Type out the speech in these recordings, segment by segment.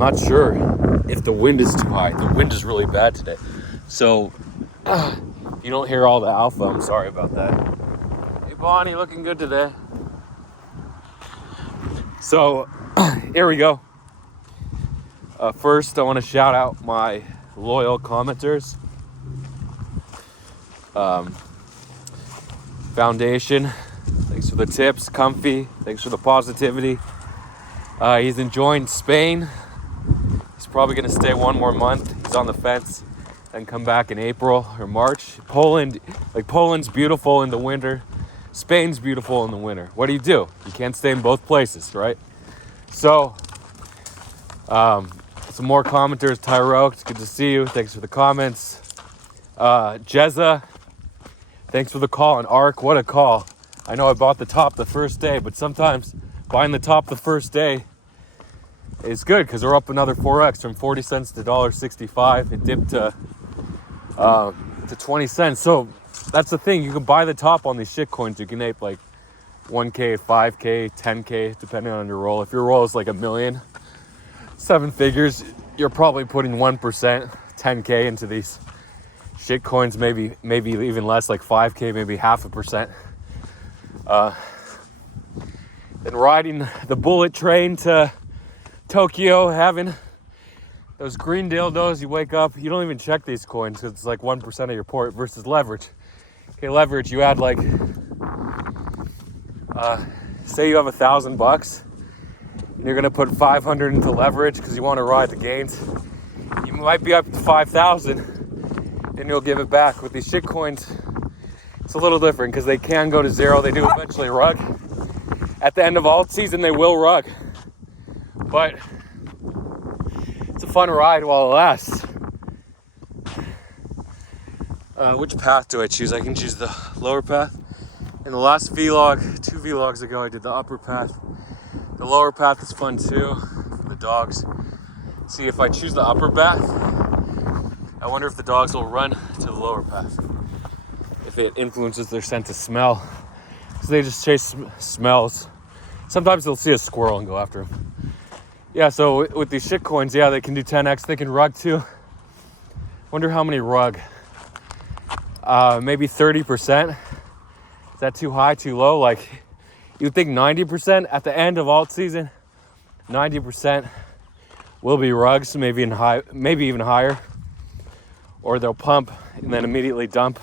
I'm not sure if the wind is too high. The wind is really bad today. So, if you don't hear all the alpha, I'm sorry about that. Hey, Bonnie, looking good today. So, here we go. First, I want to shout out my loyal commenters. Foundation, thanks for the tips. Comfy, thanks for the positivity. He's enjoying Spain. He's probably going to stay one more month. He's on the fence and come back in April or March. Poland's beautiful in the winter. Spain's beautiful in the winter. What do? You can't stay in both places, right? So, some more commenters. Tyro, it's good to see you. Thanks for the comments. Jezza, thanks for the call. And Ark, what a call. I know I bought the top the first day, but sometimes buying the top the first day is good because we're up another 4x from 40 cents to $1.65. It dipped to 20 cents. So that's the thing. You can buy the top on these shit coins. You can ape like 1K, 5K, 10K, depending on your roll. If your roll is like $1 million, 7 figures, you're probably putting 1%, 10K into these shit coins, maybe even less, like 5K, maybe 0.5%. Then riding the bullet train to Tokyo, having those green dildos. You wake up, you don't even check these coins because it's like 1% of your port versus leverage. Okay, leverage, you add like, say you have $1,000 and you're gonna put 500 into leverage because you want to ride the gains. You might be up to 5,000 and you'll give it back. With these shit coins, it's a little different because they can go to zero. They do eventually rug. At the end of alt season, they will rug. But it's a fun ride while it lasts. Which path do I choose? I can choose the lower path. In the last vlog, 2 vlogs ago, I did the upper path. The lower path is fun too, for the dogs. See, if I choose the upper path, I wonder if the dogs will run to the lower path. If it influences their sense of smell. So they just chase smells. Sometimes they'll see a squirrel and go after him. Yeah, so with these shit coins, yeah, they can do 10x. They can rug too. Wonder how many rug. Maybe 30%. Is that too high, too low? Like, you'd think 90% at the end of alt season. 90% will be rugs, maybe even higher. Or they'll pump and then immediately dump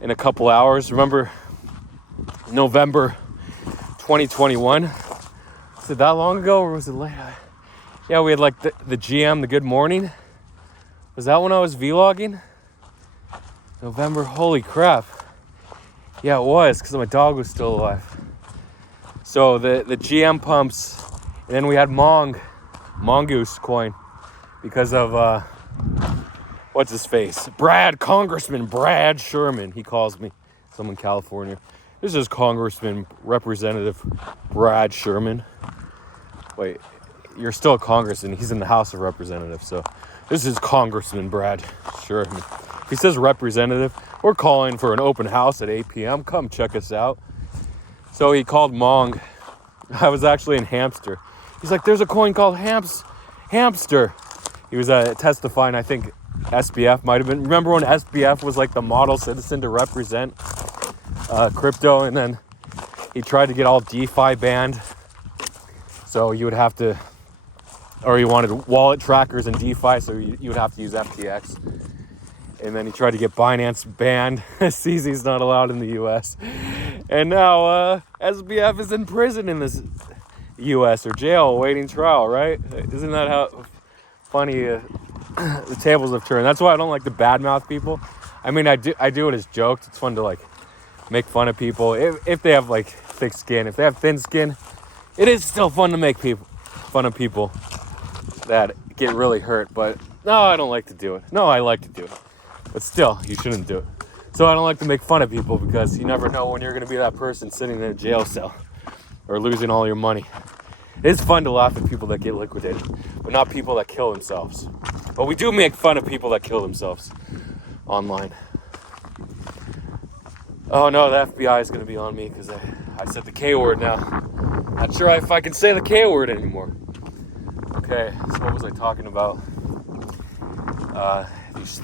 in a couple hours. Remember November 2021? Was it that long ago or was it late? Yeah, we had like the GM, the Good Morning. Was that when I was vlogging? November, holy crap. Yeah, it was, because my dog was still alive. So the GM pumps, and then we had Mongoose coin, because of, what's his face? Congressman Brad Sherman, he calls me. So I'm in California. This is Congressman Representative Brad Sherman. Wait, you're still a congressman. He's in the House of Representatives, so this is Congressman Brad Sherman. He says representative. We're calling for an open house at 8 p.m. Come check us out. So he called Mong. I was actually in Hamster. He's like, there's a coin called Hamster. He was testifying, I think SBF might have been. Remember when SBF was like the model citizen to represent crypto, and then he tried to get all DeFi banned. So you would have to, or he wanted wallet trackers and DeFi, so you would have to use FTX. And then he tried to get Binance banned. CZ's not allowed in the US. And now SBF is in prison in this US or jail awaiting trial, right? Isn't that how funny the tables have turned? That's why I don't like to badmouth people. I mean, I do it as jokes. It's fun to like make fun of people if they have like thick skin. If they have thin skin, it is still fun to make fun of people that get really hurt. But no, I don't like to do it. No, I like to do it. But still, you shouldn't do it. So I don't like to make fun of people because you never know when you're going to be that person sitting in a jail cell or losing all your money. It's fun to laugh at people that get liquidated, but not people that kill themselves. But we do make fun of people that kill themselves online. Oh no, the FBI is going to be on me because I said the K word now. Not sure if I can say the K word anymore. Okay, so what was I talking about?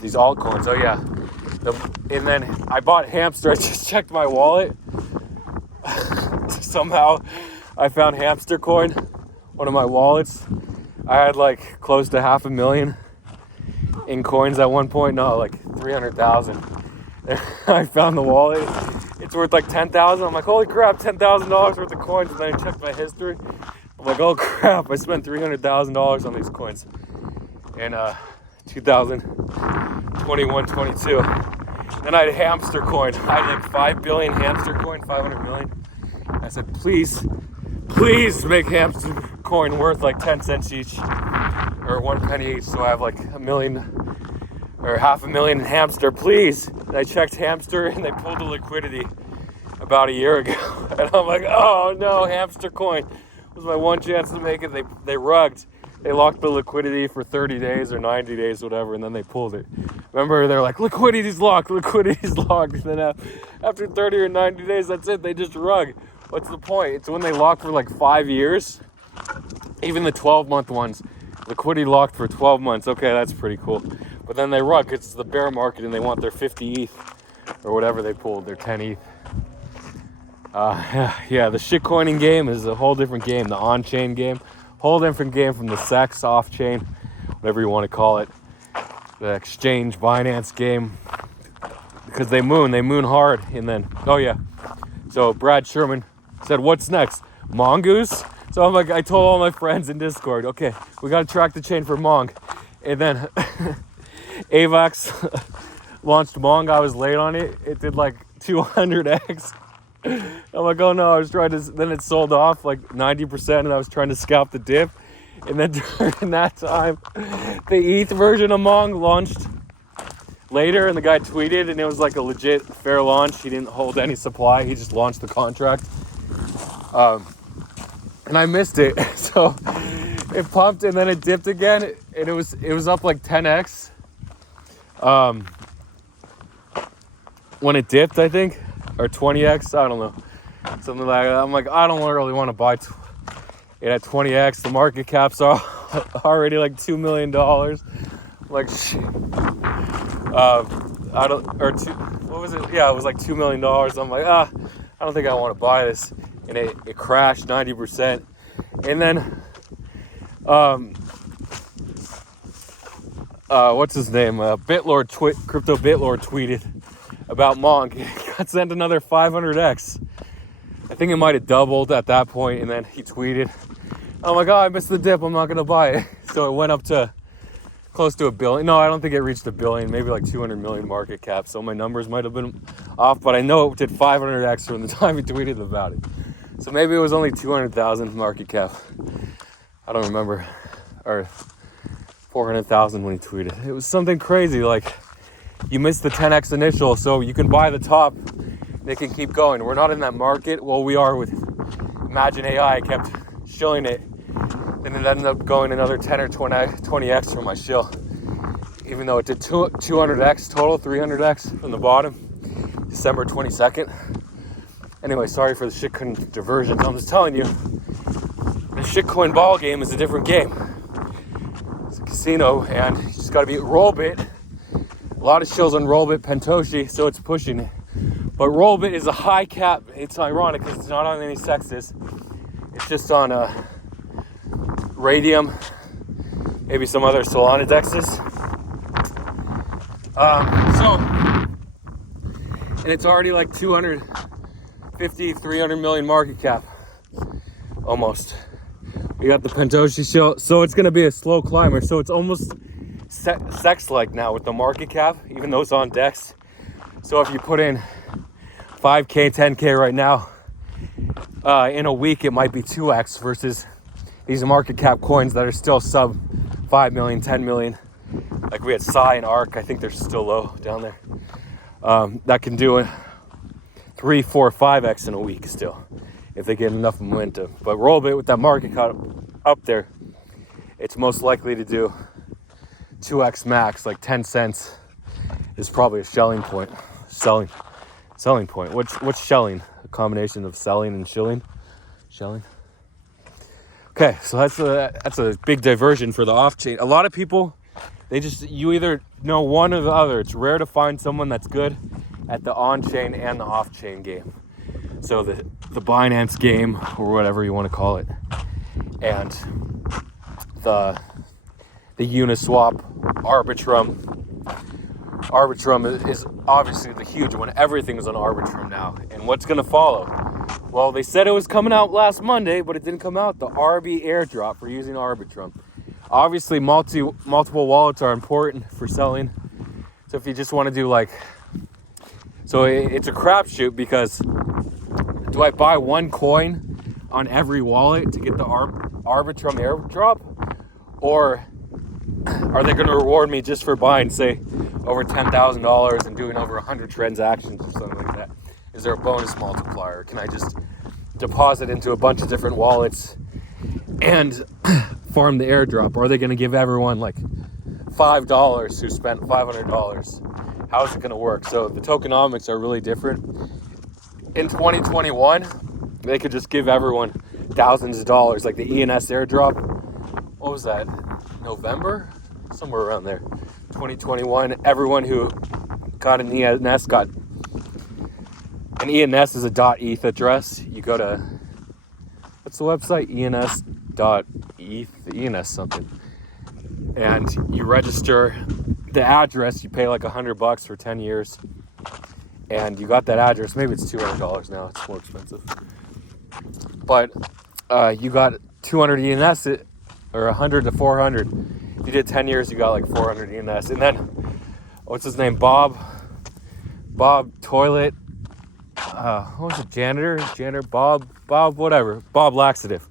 These altcoins. Oh yeah. And then I bought Hamster. I just checked my wallet. Somehow I found Hamster Coin, one of my wallets. I had like close to $500,000 in coins at one point. No, like 300,000. I found the wallet. It's worth like 10,000. I'm like, holy crap, $10,000 worth of coins. And then I checked my history. I'm like, oh crap, I spent $300,000 on these coins in 2021-22. Then I had Hamster Coin. I had like 5 billion Hamster Coin, 500 million. I said, please make Hamster Coin worth like 10 cents each or 1 penny each, so I have like $1 million or $500,000 in Hamster, please. And I checked Hamster and they pulled the liquidity about a year ago. And I'm like, oh no, Hamster Coin was my one chance to make it. They rugged. They locked the liquidity for 30 days or 90 days, whatever, and then they pulled it. Remember, they're like, liquidity's locked. And then after 30 or 90 days, that's it. They just rug. What's the point? It's when they lock for like 5 years. Even the 12-month ones, liquidity locked for 12 months. Okay, that's pretty cool. But then they rug. It's the bear market, and they want their 50 ETH or whatever they pulled, their 10 ETH. Yeah, the shitcoining game is a whole different game. The on-chain game, whole different game from the SEX, off-chain, whatever you want to call it. The exchange, Binance game. Because they moon hard. And then, oh yeah. So Brad Sherman said, what's next? Mongoose? So I'm like, I told all my friends in Discord, okay, we got to track the chain for Mong. And then AVAX launched Mong. I was late on it. It did like 200x. I'm like, oh no, I was trying to, then it sold off like 90% and I was trying to scalp the dip. And then during that time, the ETH version of Mong launched later and the guy tweeted and it was like a legit fair launch. He didn't hold any supply. He just launched the contract. And I missed it. So it pumped and then it dipped again and it was up like 10x. When it dipped, I think. Or 20x, I don't know, something like that. I'm like, I don't really want to buy it at 20x. The market cap's are already like $2 million. Like, I don't, or two, what was it? Yeah, it was like $2 million. I'm like, I don't think I want to buy this. And it crashed 90%. And then, what's his name? Bitlord, Crypto Bitlord tweeted about Monk. Got sent another 500x. I think it might have doubled at that point, and then he tweeted, oh my god, I missed the dip, I'm not gonna buy it. So it went up to close to $1 billion. No, I don't think it reached $1 billion, maybe like 200 million market cap. So my numbers might have been off, but I know it did 500x from the time he tweeted about it. So maybe it was only 200,000 market cap. I don't remember. Or 400,000 when he tweeted. It was something crazy, like you missed the 10x initial, so you can buy the top. They can keep going. We're not in that market. Well, we are with Imagine AI. I kept shilling it, and it ended up going another 10 or 20x from my shill. Even though it did 200x total, 300x from the bottom, December 22nd. Anyway, sorry for the shitcoin diversions. I'm just telling you, the shitcoin ball game is a different game. It's a casino, and you just got to be Rollbit. A lot of shills on Rollbit, Pentoshi, so it's pushing it. But Rollbit is a high cap. It's ironic because it's not on any sexes. It's just on Radium, maybe some other Solana dexes. And it's already like 250, 300 million market cap, almost. We got the Pentoshi shill, so it's gonna be a slow climber. So it's almost sex-like now with the market cap, even though it's on Dex. So if you put in 5K, 10K right now, in a week it might be 2x versus these market cap coins that are still sub 5 million, 10 million. Like we had Psy and ARK, I think they're still low down there. That can do a 3, 4, 5x in a week still, if they get enough momentum. But Rollbit with that market cap up there, it's most likely to do 2x max, like 10 cents is probably a selling point. Selling point. What's shelling? A combination of selling and shilling? Shelling? Okay, so that's a big diversion for the off-chain. A lot of people, you either know one or the other. It's rare to find someone that's good at the on-chain and the off-chain game. So the Binance game, or whatever you want to call it, and the Uniswap, Arbitrum. Arbitrum is obviously the huge one. Everything is on Arbitrum now. And what's going to follow? Well, they said it was coming out last Monday, but it didn't come out. The RB airdrop for using Arbitrum. Obviously, multiple wallets are important for selling. So if you just want to do it's a crapshoot, because do I buy one coin on every wallet to get the Arbitrum airdrop? Or are they going to reward me just for buying, say, over $10,000 and doing over 100 transactions or something like that? Is there a bonus multiplier? Can I just deposit into a bunch of different wallets and farm the airdrop? Or are they going to give everyone like $5 who spent $500? How is it going to work? So the tokenomics are really different. In 2021, they could just give everyone thousands of dollars, like the ENS airdrop. What was that? November? Somewhere around there. 2021, everyone who got an ENS got... An ENS is a .eth address. You go to... What's the website? ENS.eth, ENS something. And you register the address. You pay like $100 for 10 years. And you got that address. Maybe it's $200 now. It's more expensive. But you got 200 ENS, or 100 to 400. If you did 10 years, you got like 400 ENS. And then, what's his name? Bob Toilet. What was it? Janitor, Bob, whatever. Bob Laxative.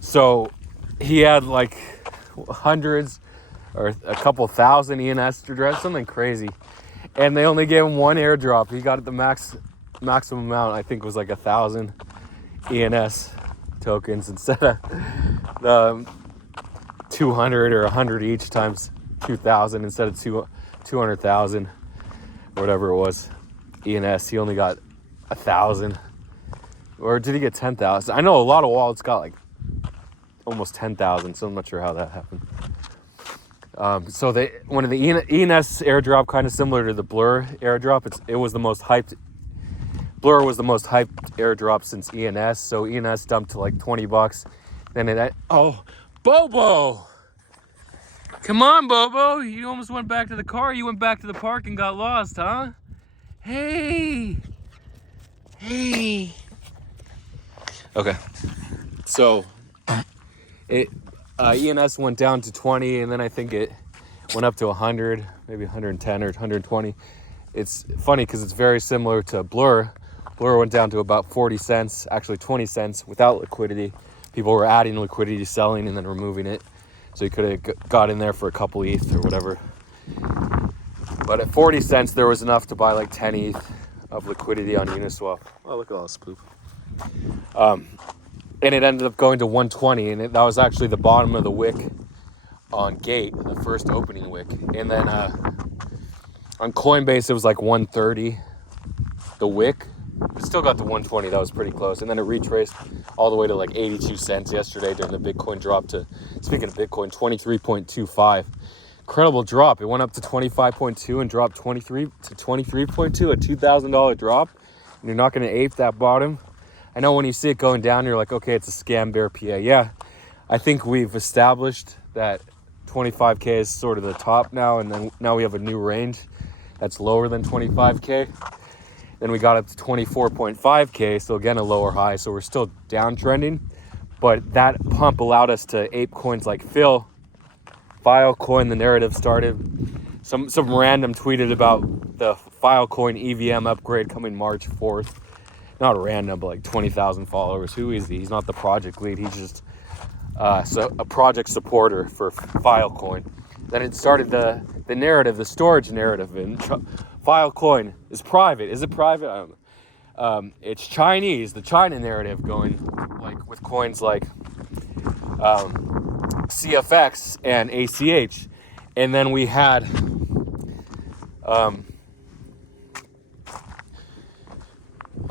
So he had like hundreds or a couple thousand ENS address, something crazy. And they only gave him one airdrop. He got the maximum amount, I think, was like 1,000 ENS tokens instead of the 200 or 100 each times 2,000 instead of 200,000 or whatever it was. ENS, he only got 1,000. Or did he get 10,000? I know a lot of wallets got like almost 10,000, so I'm not sure how that happened. So one of the ENS airdrop, kind of similar to the Blur airdrop. It was the most hyped. Blur was the most hyped airdrop since ENS. So ENS dumped to like $20. Then Bobo! Come on, Bobo! You almost went back to the car. You went back to the park and got lost, huh? Hey! Okay. So ENS went down to 20, and then I think it went up to 100, maybe 110 or 120. It's funny because it's very similar to Blur. Blur went down to about 40 cents, actually 20 cents without liquidity. People were adding liquidity, selling, and then removing it. So you could have got in there for a couple ETH or whatever. But at 40 cents, there was enough to buy like 10 ETH of liquidity on Uniswap. Oh, look at all this poop. And it ended up going to 120, and that was actually the bottom of the wick on Gate, the first opening wick. And then on Coinbase, it was like 130, the wick. It still got to 120, that was pretty close. And then it retraced all the way to like 82 cents yesterday during the Bitcoin drop to, speaking of Bitcoin, 23.25. Incredible drop. It went up to 25.2 and dropped 23 to 23.2, a $2,000 drop. And you're not going to ape that bottom. I know when you see it going down, you're like, okay, it's a scam bear PA. Yeah, I think we've established that 25K is sort of the top now, and then now we have a new range that's lower than 25K. Then we got up to 24.5K, so again, a lower high, so we're still downtrending. But that pump allowed us to ape coins like Phil. Filecoin, the narrative started. Some random tweeted about the Filecoin EVM upgrade coming March 4th. Not random, but like 20,000 followers. Who is he? He's not the project lead. He's just a project supporter for Filecoin. Then it started the narrative, the storage narrative. And Filecoin is private. Is it private? I don't know. It's Chinese, the China narrative going like with coins like CFX and ACH. And then we had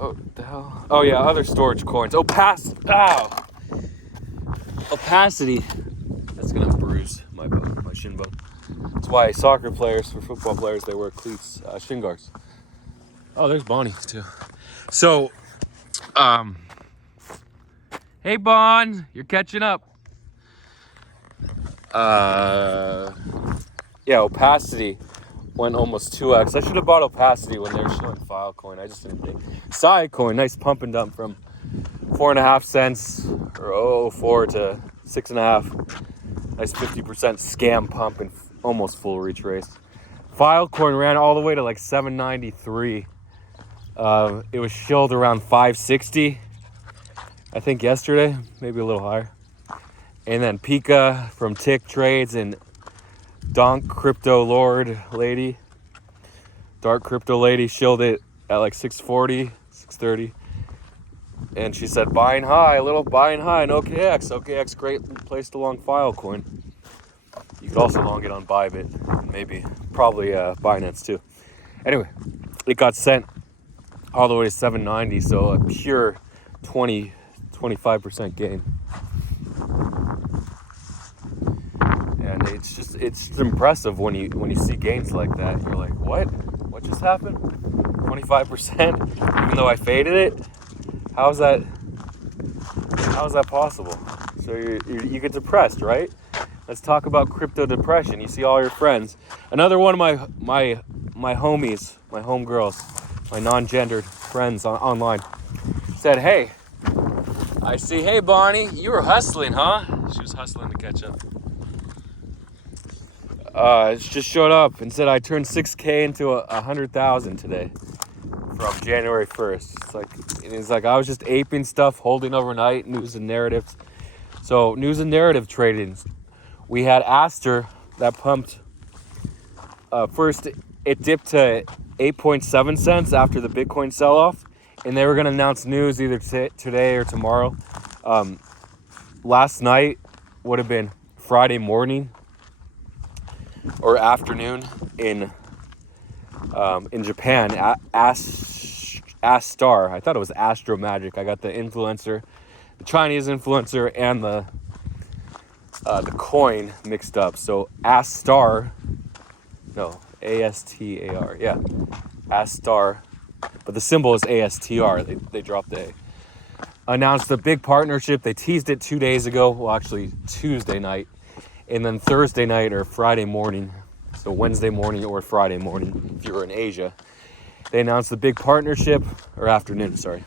oh, the hell? Oh yeah, other storage coins. opacity. That's gonna bruise my bone, my shin bone. That's why soccer players, for football players, they wear cleats, shin guards. Oh, there's Bonnie too. So, hey Bon, you're catching up. Yeah, opacity went almost 2x. I should have bought opacity when they were showing Filecoin. I just didn't think. Sidecoin, nice pump and dump from 4.5 cents or 04 to 6.5. Nice 50% scam pump and almost full retrace. Filecoin ran all the way to like 793. It was shilled around 560, I think yesterday, maybe a little higher. And then Pika from Tick Trades and Donk Crypto Lord Lady, Dark Crypto Lady, shilled it at like 640, 630. And she said buying high, a little buying high in OKX. OKX, great place to long Filecoin. You could also long it on Bybit, maybe, probably Binance too. Anyway, it got sent all the way to 790, so a pure 25% gain. And it's impressive when you see gains like that. You're like, what just happened? 25%, even though I faded it. How's that possible? So you get depressed, right? Let's talk about crypto depression. You see all your friends. Another one of my homies, my homegirls, my non-gendered friends online said, hey, I see, hey Bonnie, you were hustling, huh? She was hustling to catch up. Just showed up and said I turned 6K into 100,000 today from January 1st. It's like I was just aping stuff, holding overnight, news and narratives. So news and narrative trading. We had Aster that pumped. First, it dipped to 8.7 cents after the Bitcoin sell-off, and they were going to announce news either today or tomorrow. Last night would have been Friday morning or afternoon in Japan. Astar. I thought it was Astro Magic. I got the influencer, the Chinese influencer, and the coin mixed up. So Astar, no, ASTAR, yeah, Astar, but the symbol is ASTR. They dropped the A. Announced a big partnership. They teased it 2 days ago. Well, actually Tuesday night, and then Thursday night or Friday morning. So Wednesday morning or Friday morning, if you were in Asia, they announced the big partnership, or afternoon, sorry.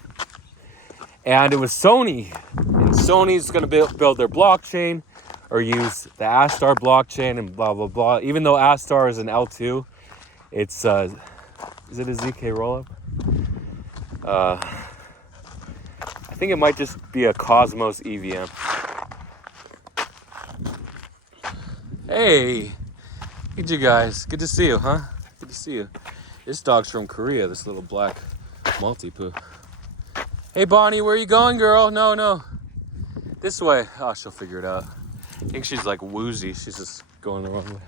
And it was Sony, and Sony's going to build their blockchain or use the Astar blockchain and blah, blah, blah. Even though Astar is an L2, it's, is it a ZK rollup? I think it might just be a Cosmos EVM. Hey you guys. Good to see you, huh? Good to see you. This dog's from Korea, this little black multi-poo. Hey Bonnie, where are you going, girl? No. This way. Oh, she'll figure it out. I think she's like woozy. She's just going the wrong way.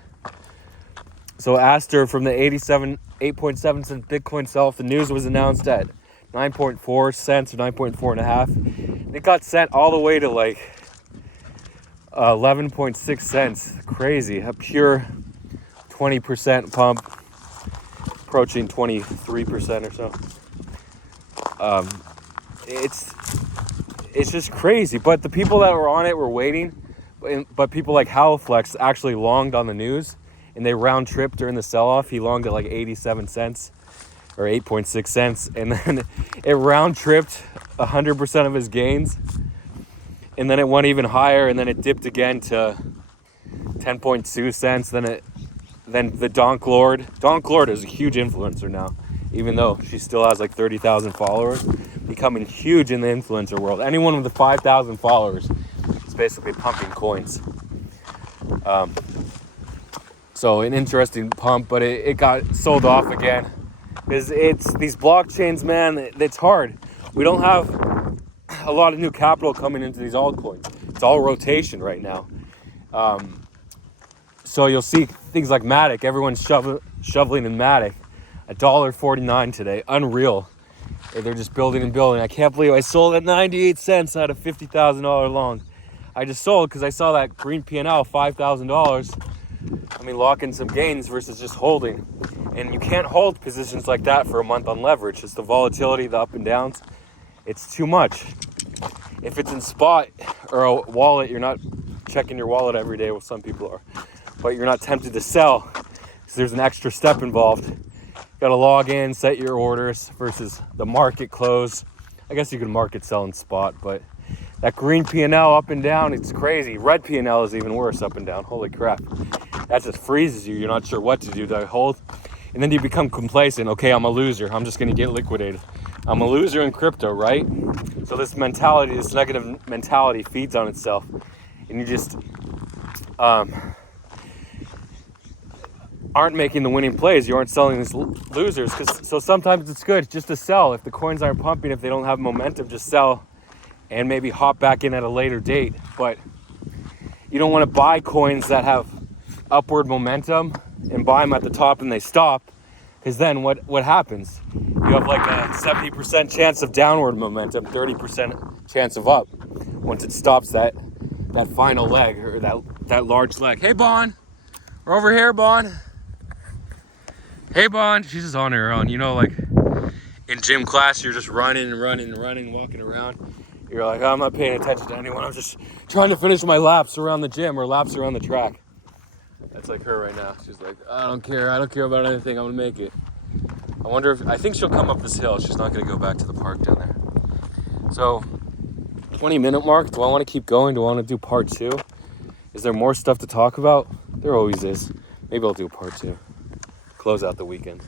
So Aster from the 8.7 cent Bitcoin sell-off, the news was announced at 9.4 cents or 9.4.5. It got sent all the way to like 11.6 cents. Crazy. A pure 20% pump, approaching 23% or so. It's just crazy. But the people that were on it were waiting. But people like Howlflex actually longed on the news, and they round tripped during the sell-off. He longed at like 87 cents or 8.6 cents, and then it round tripped 100% of his gains, and then it went even higher, and then it dipped again to 10.2 cents. Then the Donk Lord is a huge influencer now, even though she still has like 30,000 followers, becoming huge in the influencer world. Anyone with 5,000 followers is basically pumping coins. So an interesting pump, but it got sold off again. Because it's these blockchains, man, it's hard. We don't have a lot of new capital coming into these altcoins. It's all rotation right now. So you'll see things like Matic. Everyone's shoveling in Matic. $1.49 today. Unreal. They're just building and building. I can't believe I sold at 98 cents out of $50,000 long. I just sold because I saw that green P&L, $5,000. I mean, lock in some gains versus just holding. And you can't hold positions like that for a month on leverage. It's the volatility, the up and downs. It's too much. If it's in spot or a wallet, you're not checking your wallet every day. Well, some people are. But you're not tempted to sell because there's an extra step involved. You got to log in, set your orders versus the market close. I guess you can market sell in spot, but that green P&L up and down, it's crazy. Red P&L is even worse up and down. Holy crap. That just freezes you. You're not sure what to do. Do I hold? And then you become complacent. Okay, I'm a loser. I'm just going to get liquidated. I'm a loser in crypto, right? So this mentality, this negative mentality feeds on itself. And you just aren't making the winning plays. You aren't selling these losers. So sometimes it's good just to sell. If the coins aren't pumping, if they don't have momentum, just sell and maybe hop back in at a later date. But you don't want to buy coins that have upward momentum and buy them at the top and they stop, because then what happens? You have like a 70% chance of downward momentum, 30% chance of up once it stops that final leg or that large leg. Hey, Bon, we're over here, Bon. Hey, Bon. She's just on her own. You know, like in gym class, you're just running, walking around. You're like, oh, I'm not paying attention to anyone. I'm just trying to finish my laps around the gym or laps around the track. That's like her right now. She's like, I don't care about anything. I'm gonna make it. I think she'll come up this hill. She's not gonna go back to the park down there. So 20-minute mark. Do I want to keep going? Do I want to do part 2? Is there more stuff to talk about? There always is. Maybe I'll do part 2. Close out the weekend.